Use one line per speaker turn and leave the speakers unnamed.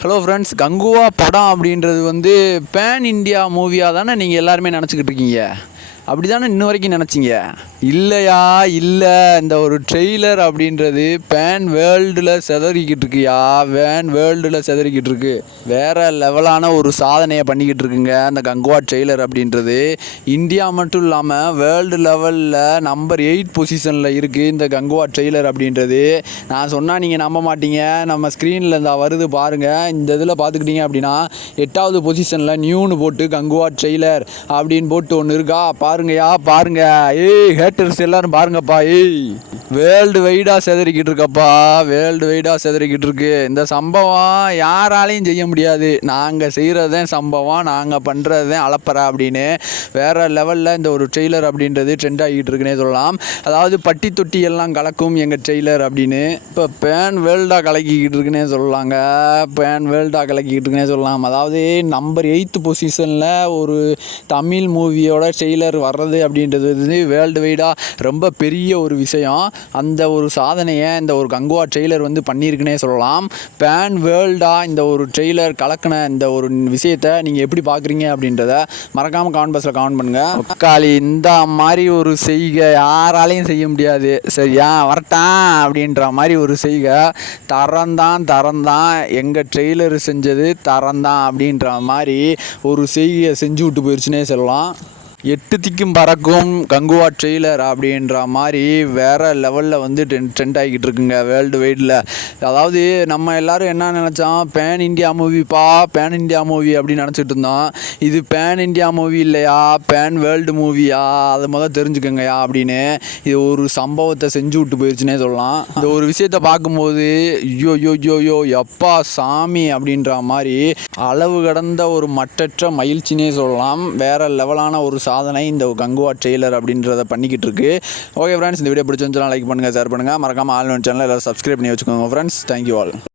Hello friends Kanguva படம் அப்படின்றது வந்து பேன் இந்தியா மூவியாக தானே நீங்கள் எல்லாருமே நினச்சிக்கிட்டு இருக்கீங்க? அப்படி தானே இன்ன வரைக்கும் நினச்சிங்க? இல்லையா? இல்லை. இந்த ஒரு ட்ரெய்லர் அப்படின்றது பேன் வேர்ல்டில் செதறிக்கிட்டு இருக்குயா வேன் வேர்ல்டில் செதறிக்கிட்டு இருக்கு. வேறு லெவலான ஒரு சாதனையை பண்ணிக்கிட்டு இருக்குங்க அந்த கங்குவா ட்ரெய்லர் அப்படின்றது. இந்தியா மட்டும் இல்லாமல் வேர்ல்டு லெவலில் நம்பர் எயிட் பொசிஷனில் இருக்குது இந்த கங்குவா ட்ரெய்லர் அப்படின்றது. நான் சொன்னால் நீங்கள் நம்ப மாட்டீங்க. நம்ம ஸ்க்ரீனில் இந்த வருது பாருங்கள் இந்த இதில் பார்த்துக்கிட்டீங்க அப்படின்னா எட்டாவது பொசிஷனில் நியூன்னு போட்டு கங்குவா ட்ரெய்லர் அப்படின்னு போட்டு ஒன்று இருக்கா? பாருங்கயா பாருங்க. ஏய் ஹேட்டர்ஸ் எல்லாரும் பாருங்கப்பா ஏய். வேர்ல்டு வைடாக செதறிக்கிட்டு இருக்கப்பா வேர்ல்டு வைடாக செதறிக்கிட்டு இருக்கு இந்த சம்பவம் யாராலையும் செய்ய முடியாது. நாங்கள் செய்கிறது சம்பவம் நாங்கள் பண்ணுறது தான் அப்படின்னு வேற லெவலில் இந்த ஒரு ட்ரெய்லர் அப்படின்றது ட்ரெண்ட் ஆகிட்டு இருக்குன்னே சொல்லலாம். அதாவது பட்டி தொட்டி எல்லாம் கலக்கும் எங்கள் ட்ரெய்லர் அப்படின்னு இப்போ பேன் வேர்ல்டாக கலக்கிக்கிட்டு இருக்குன்னே சொல்லலாங்க. பேன் வேர்ல்டாக கலக்கிக்கிட்டு இருக்குன்னே சொல்லலாம். அதாவது நம்பர் எயித்து பொசிஷனில் ஒரு தமிழ் மூவியோட ட்ரெய்லர் வர்றது அப்படின்றது வந்து வேர்ல்டு வைடாக ரொம்ப பெரிய ஒரு விஷயம். அந்த ஒரு சாதனையை இந்த ஒரு கங்குவா ட்ரெய்லர் வந்து பண்ணியிருக்குன்னே சொல்லலாம். பேன் வேர்ல்டாக இந்த ஒரு ட்ரெய்லர் கலக்கின இந்த ஒரு விஷயத்தை நீங்கள் எப்படி பார்க்குறீங்க அப்படின்றத மறக்காமல் கமெண்ட் பாக்ஸில் கமெண்ட் பண்ணுங்கள் உக்காளி இந்த மாதிரி ஒரு செய்கை யாராலையும் செய்ய முடியாது. சரியா? வரட்டான் அப்படின்ற மாதிரி ஒரு செய்கை. தரந்தான் தரந்தான். எங்கள் ட்ரெய்லர் செஞ்சது தரந்தான் அப்படின்ற மாதிரி ஒரு செய்கையை செஞ்சு விட்டு போயிடுச்சுனே சொல்லலாம். எட்டு திக்கும் பறக்கும் கங்குவா ட்ரெய்லர் அப்படின்ற மாதிரி வேற லெவலில் வந்து ட்ரெண்ட் ட்ரெண்ட் ஆகிக்கிட்டு இருக்குங்க வேர்ல்டு வைடில் அதாவது நம்ம எல்லாரும் என்ன நினச்சோம்? பேன் இந்தியா மூவிப்பா பேன் இந்தியா மூவி அப்படின்னு நினச்சிட்டு இருந்தோம். இது பேன் இந்தியா மூவி இல்லையா? பேன் வேர்ல்டு மூவியா அதை முதல் தெரிஞ்சுக்கங்கயா அப்படின்னு இது ஒரு சம்பவத்தை செஞ்சு விட்டு போயிடுச்சுன்னே சொல்லலாம். இந்த ஒரு விஷயத்தை பார்க்கும்போது ஐயோ யோ யோ யோ எப்பா சாமி அப்படின்ற மாதிரி அளவு கடந்த ஒரு மட்டற்ற மகிழ்ச்சினே சொல்லலாம். வேற லெவலான ஒரு சாதனை இந்த கங்குவா ட்ரெய்லர் அப்படின்றத பண்ணிக்கிட்டு இருக்கு. ஓகே ஃப்ரெண்ட்ஸ் இந்த வீடியோ பிடிச்சிருந்துச்சுன்னா லைக் பண்ணுங்கள் ஷேர் பண்ணுங்கள் மறக்காமல் ஆன்லைன் சேனல் எல்லாரும் சப்ஸ்கிரைப் பண்ணி வச்சுக்கோங்க ஃப்ரெண்ட்ஸ் தேங்க்யூ ஆல்